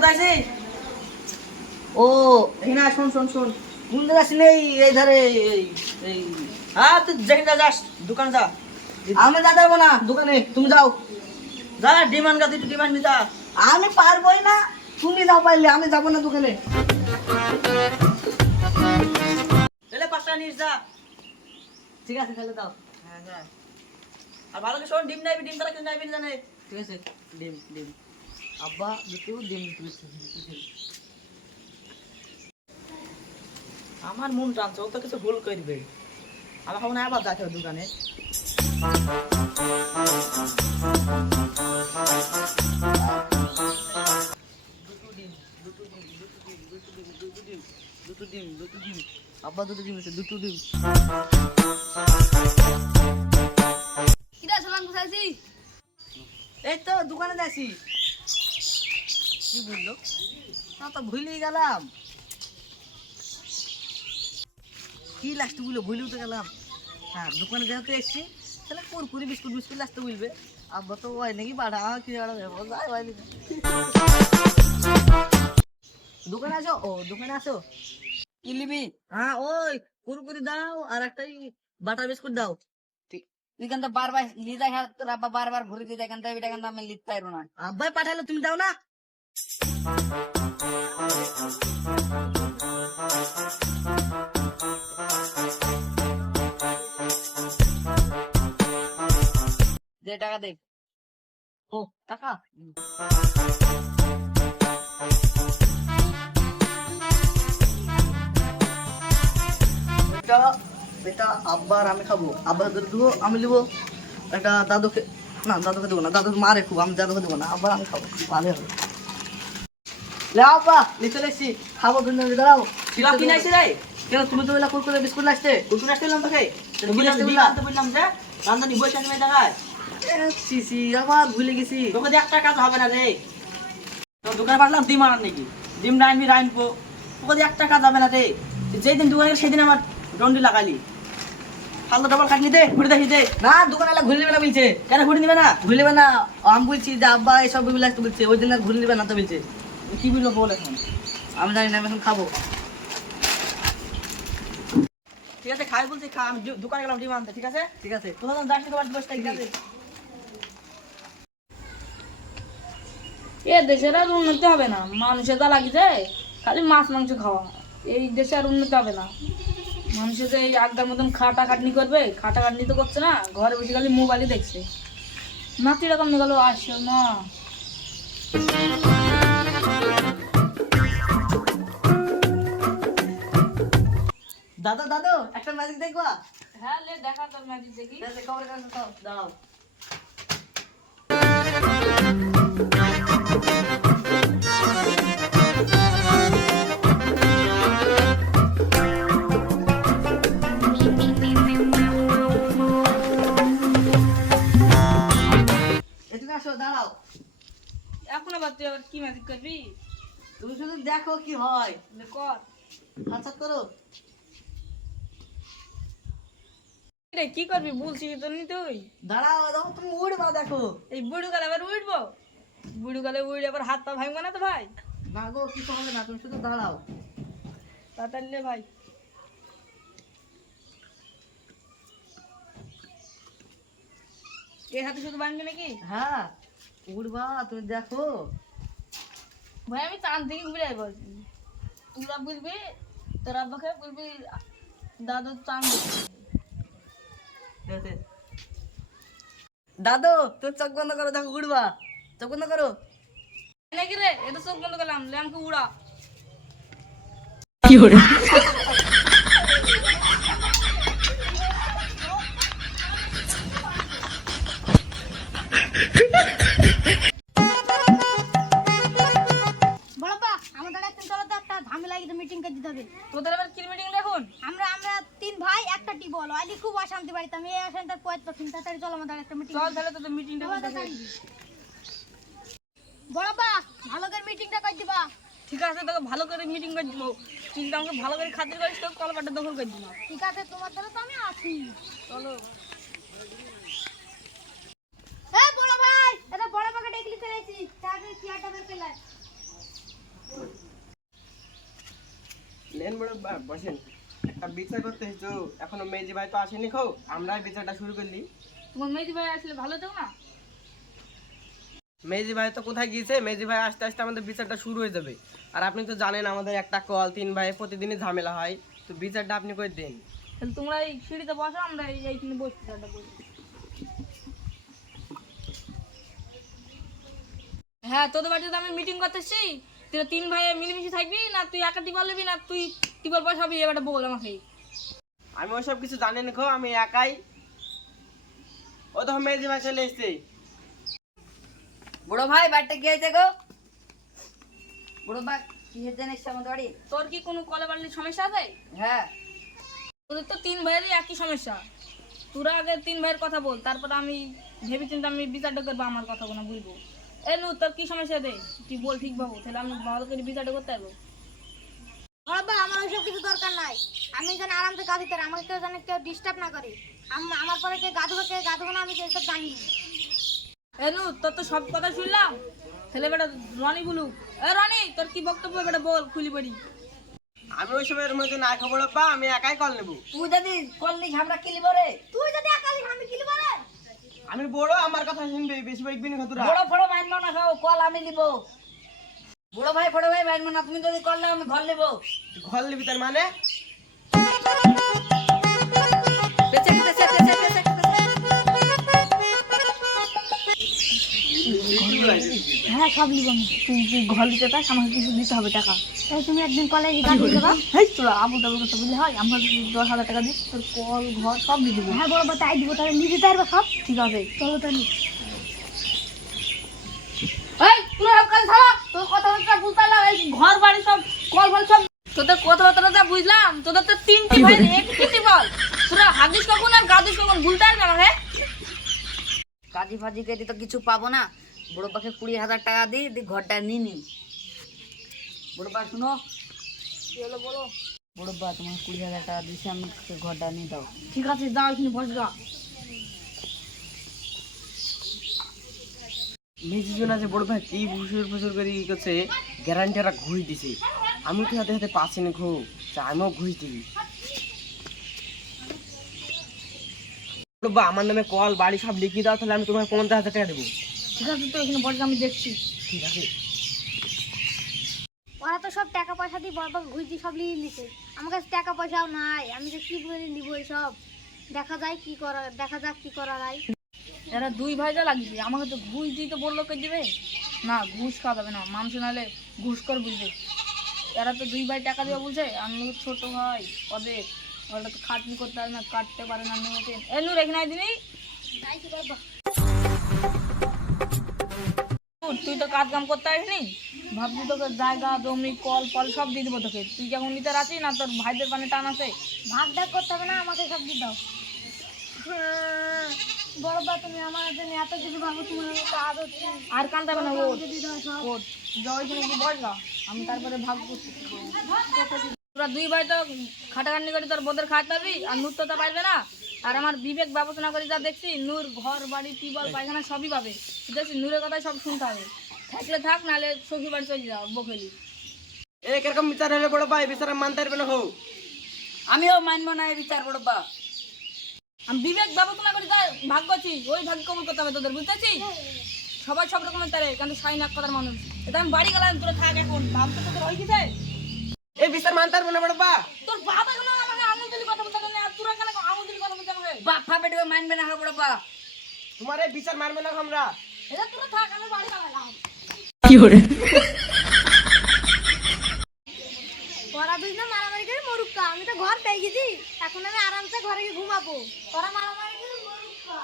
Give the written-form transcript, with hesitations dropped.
কোথায় আছিস? ও না, শোন শোন শোন, কোন জায়গা ছিল? এই ধারে এই হ্যাঁ, তুই যেখানে যাস দোকানে যা। আমি যেতে পারবো না দোকানে, তুমি যাও। যা ডিমান্ড গা, তুই ডিমান্ড নিতা। আমি পারবোই না, তুমি যাও পারলে, আমি যাবো না দোকানে। তাহলে 5 টাকা নিস যা। ঠিক আছে তাহলে দাও। হ্যাঁ যা। আর ভালো করে শোন, ডিম নাইবি, ডিম তারা কিন্তু নাইবি না জানে। ঠিক আছে, ডিম ডিম আব্বা দুটো ডিম দিতে। আমার মন টানছে, ও তো কিছু ভুল করবে। আমার খাবো না, আবার যাকে দোকানে। দুটো ডিম আব্বা, দুটো ডিম আছে, দুটো ডিম। কিরা সালাম কোথায় আছিস? এই তো দোকানে যাচ্ছি। কি বললো? না তো ভুলেই গেলাম। কি লাস্টে বললো, ভুলে উঠে গেলাম। হ্যাঁ, দোকানে যেহেতু এসছি, তাহলে কুরকুরি বিস্কুট বিস্কুট লাস্টে বলবে। আব্বা তো হয় নাকি বাড়া, আমার কি বাড়া যাবো, যাই হয়নি। দোকানে আসো, ও দোকানে আসো। কি নিবি? হ্যাঁ, ওই কুরকুরি দাও আর একটাই বাটার বিস্কুট দাও। তুই কেন বারবার লিদা খেলা, তোর আব্বা বারবার ঘুরে দিয়ে কেন এটা কেন আমি লিখতে পারবো না। আব্বাই পাঠালো, তুমি দাও না। যে টাকা দে। ও টাকা। এটা এটা আব্বার, আমি খাবো। আব্বার দেবো, আমি নেবো। এটা দাদুকে, না দাদুকে দেবো না, দাদু মারে খুব, আমি দাদুকে দেবো না। আব্বার আমি খাবো, ভালো হবে। লে আব্বা, নিচে এসছি, খাবো। দুজন দাঁড়াও। শিলা কি নাইছে রে? কেন তুমি তো বললা কুরকুরে বিস্কুট লাগছে? কুকুর আসতে এলাম তোকে। বললাম, বললাম যে রান্দানি বসে আমি দেখায় সিসি আবার ভুলে গেছি। তোকে দিয়ে একটা কাজ হবে না রে। তোর দোকানে পাঠলাম ডিম আনার নাকি, ডিম রাইনবি রাইনবো, তোকে দিয়ে একটা কাজ হবে না রে। যেই দিন দোকানে গেলি সেদিন আমার ডন্ডি লাগালি। ফালতু ডবল খাটনি দে, ঘুরে দেখি দে। না, দোকানে ঘুরে নেবে না বলছে। কেন ঘুরে নিবে না? ঘুরে নেবে না, আমি বলছি যে আব্বা এসব বিল আসতে বলছে, ওই দিন আর ঘুরে নেবে না তো বলছে। কি বললো বল এখন? আমি জানি না, আমি এখন খাবো। ঠিক আছে খাই বলছি খা, আমি দোকানে গেলাম ডিম আনতে। ঠিক আছে ঠিক আছে। তোর যাস না, বসে ঠিক আছে। এ দেশের আর উন্নতি হবে না, মানুষের যা লাগিছে খালি মাছ মাংস খাওয়া। এই দেশে আর উন্নতি হবে না। মানুষের যে এই আগের মতন খাটাখাটনি করবে, খাটাখাটনি তো করছে না, ঘরে বসে খালি মোবাইলই দেখছে। নাতি রকম গেল আসো না। দাদু দাদু, একটা ম্যাজিক দেখবা? হ্যাঁ লে দেখা তোর ম্যাজিক দেখি। খবরের কাছে দাঁড়াও। এদিকে আসো, দাঁড়াও। এখন আবার তুই আবার কি ম্যাজিক করবি? তুমি শুধু দেখো কি হয়। লে কর। হাত করো। রে কি করবি বলছি তো নি তুই। দাঁড়াও, তখন তুমি উঠবা, দেখো। এই বুড়ো গালে আবার উঠবো? বুড়ো গালে উঠে আবার হাত পা ভাঙবো না তো ভাই? না গো, কিছু হবে না, তুমি শুধু দাঁড়াও। তাড়াতাড়ি লে ভাই। এই হাতে শুধু বানবি নাকি? হ্যাঁ, উঠবা, তুমি দেখো। ভাই আমি চান থেকে ঘুরে বলছি, তোরা বলবি তোর আব্বাকে বলবি দাদু চান দেখতে। ঠিক আছে। দাদু, তুমি চোখ বন্ধ করো, দেখো উঠবা। চোখ বন্ধ করো। নাকি রে, এটা চোখ বন্ধ করলাম, লে আমাকে উড়া। বড়পা, আমাদের একদিন চলো তো, একটা ঝামেলা কিন্তু মিটিং করে দিতে হবে। তোদের আবার কি মিটিং দেখুন? আমরা আমরা তিন ভাই একটা টিবল, আইলি খুব অশান্তি বাড়িতে। আমি এই অশান্তি পয়েন্ট তো চিন্তা তাড়াতাড়ি চলো, আমাদের একটা মিটিং। চল তাহলে তোদের মিটিংটা করতে। বড়পা, ভালো করে মিটিংটা করে দিবা। ঠিক আছে, তোকে ভালো করে মিটিং করে দিব। তুই যদি আমাকে ভালো করে খাতির করিস, তোকে কলপাটা দখল করে দিব। ঠিক আছে, তোমার দ্বারা তো আমি আছি। চলো। এ বড় ভাই, এটা বড়পাকে ডেকে নিতে চাইছি, তাড়াতাড়ি চেয়ারটা বের করে লাই। বসেন, একটা বিচার করতে এসেছো, এখনো মেজি ভাই তো আসেনি। খো আমরা বিচারটা শুরু করলি। তোমার মেজি ভাই আসলে ভালো তো না? মেজি ভাই তো কোথায় গিয়েছে? মেজি ভাই আসতে আসতে আমাদের বিচারটা শুরু হয়ে যাবে। আর আপনি তো জানেন আমাদের একটা কল 3 ভাই প্রতিদিনই ঝামেলা হয়, তো বিচারটা আপনি করে দিন। তাহলে তোমরা এই সিঁড়িতে বসো, আমরা এইখানে বসছি। হ্যাঁ, তোদের বাড়িতে আমি মিটিং করতেছি। তুই 3 ভাই মিলেমিশে থাকবি না তুই একা টিবল নিবি না তুই টিবল বসাবি? এবারটা বল আমাকে। আমি ওসব কিছু জানি না। খো আমি একাই। ও তো মেজি ভাই চলে এসছে। বড় ভাই বাড়িতে কি হয়েছে গো? বড় ভাই কি হয়েছে না আমাদের বাড়ি? তোর কি কোনো কলে বাড়ির সমস্যা আছে? হ্যাঁ, তোদের তো 3 ভাইয়েরই একই সমস্যা। তোরা আগে 3 ভাইয়ের কথা বল, তারপর আমি ভেবে চিন্তে আমি বিচারটা করবো, আমার কথা কোনো বুঝবো। এ নু, তোর কি সমস্যা দে তুই বল ঠিক বাবু, তাহলে আমি ভালো করে বিচারটা করতে পারবো। বাবা আমার ওইসব কিছু দরকার নাই। আমি যেন আরামসে গা দিতে পারি, আমাকে কেউ যেন কেউ ডিস্টার্ব না করে। আমার পরে কে গা ধোবে কে গা ধোবে না আমি সেসব জানি না। এ নু, তোর তো সব কথা শুনলাম, তাহলে বেটা রনি বলুক। এ রনি, তোর কি বক্তব্য বেটা বল, খুলি পড়ি। আমি ওইসবের মধ্যে না খবর পা, আমি একাই কল নেবো। তুই যদি কল নিস আমরা কি লিব রে? তুই যদি একালি আমি কি লিব রে? আমি বড়, আমার কথা শুনবে, বেশি বাইকবি না তোরা। বড় ফড়ো মানবো না, খাও কল আমি নিব। বড় ভাই ফড়ো ভাই মানবো না, তুমি যদি কল নাও আমি ঘর নিব। ঘর নিবি তার মানে? পেছে পেছে পেছে পেছে হ্যাঁ, সব লিব আমি। তুই ঘর দিতে চাস, আমাকে কিছু দিতে হবে টাকা। তাই তুমি একদিন কলেজে গান দিতে পারো? হেই তোরা আবুল তাবুল কথা বললে হয়? আমরা 10,000 টাকা দিই, তোর কল ঘর সব দিয়ে দেবো। হ্যাঁ বড় তাই দিব, তাহলে নিজে পারবে সব। ঠিক আছে, চলো তাহলে। এই তোরা সব কাজ থামা, তোর কথাবার্তা বুঝতে পারলাম। এই ঘর বাড়ি সব কল ফল সব তোদের কথাবার্তা বুঝলাম। তোদের তো 3টি ভাই, একটি বল। তোরা হাদিস কখন আর গাদিস কখন ভুলতে পারবে আমাকে? কাজী ফাজি কেটে তো কিছু পাবো না। বড় পাখে 20,000 টাকা দিই ঘরটা নিনি। বড় পা শুনো, কি হলো বলো? বড় পা তোমার 20,000 টাকা দিয়েছে, আমি ঘরটা নিয়ে দাও। ঠিক আছে, যাও এখানে বস গা। মেজি জোনা যে বড় ভাই কি ফুসুর ফুসুর করে ই করছে, গ্যারান্টিরা ঘুষ দিছে। আমি তো হাতে হাতে পাচ্ছি না ঘু, আমিও ঘুষ দিবি। বড় বা আমার নামে কল বাড়ি সব লিখিয়ে দাও, তাহলে আমি তোমার 50,000 টাকা দেবো। ঠিক আছে, তো এখানে বস গা, আমি দেখছি। ঠিক আছে। ওরা তো সব টাকা পয়সা দিয়ে বড় বড় ঘুষ দিয়ে সব নিয়ে নিছে। আমার কাছে টাকা পয়সাও নাই, আমি যে কি বলে নিব সব। দেখা যায় কি করা, দেখা যাক কি করা যায়। এরা 2 ভাই যা লাগিয়েছে, আমাকে তো ঘুষ দিয়ে তো বড় লোককে দিবে না। ঘুষ খাওয়া যাবে না, মানুষ নাহলে ঘুষ কর বুঝবে। এরা তো 2 ভাই টাকা দেওয়া বলছে, আমি ছোট ভাই ওদের, ওরা তো খাটনি করতে পারে না, কাটতে পারে না। নুরকে এ নূর এখানে আয় দিনি। তাই কি করবো? তুই তো কাজ কাম করতে আসিনি, ভাবছি তোকে জায়গা জমি কল ফল সব দিয়ে দেবো তোকে। তুই যখন নিতে রাখি না, তোর ভাইদের পানে টান আছে। ভাগ ডাক করতে হবে না, আমাকে সব দিয়ে দাও। বড় বা তুমি আমার জন্য এত কিছু ভাবো, তোমার কাজ হচ্ছে। আর কানতে হবে না, ওর দিয়ে দাও সব। ওর জয় কিনে কি বসবা, আমি তারপরে ভাগ করছি। তোরা 2 ভাই তো খাটাখাটনি করে তোর বোধের খাওয়াতে পারবি, আর নূর তো তা পারবে না। আর আমার বিবেক বিবেচনা করে যা দেখছি, নূর ঘর বাড়ি টিবল পায়খানা সবই পাবে। দেখছি নূরের কথাই সব শুনতে হবে। থাকলে থাক, নাহলে সখী বাড়ি চলে যাও বকেলি। এ কিরকম বিচার হলে বড় ভাই? বিচার মানতে পারবে না? হো আমিও মানবো না এই বিচার বড় পা। আমি বিবেক বিবেচনা করে যা ভাগ করছি, ওই ভাগ কবুল করতে হবে তোদের, বুঝতেছি? সবাই সব রকমের তারে, কিন্তু সাই নাক কথার মানুষ। এটা আমি বাড়ি গেলাম, তোরা থাক এখন। ভাবতে তোদের হয়ে গেছে? এই বিচার মানতে পারবে না বড় পা? তোর বাবা কেন আমাকে আঙুল দিলি কথা বলতে গেলে, আর তোরা কেন আঙুল দিলি কথা বলতে আমাকে? বাপ ফাপেটে মানবে না বড় পা। তোমার এই বিচার মানবে না আমরা। এটা তোরা থাক, আমি বাড়ি গেলাম। ওরা দুজনে মারামারি করে মরুক কা, আমি তো ঘর পেয়ে গেছি। এখন আমি আরামসে ঘরে গিয়ে ঘুমাবো। ওরা মারামারি করে মরুক কা।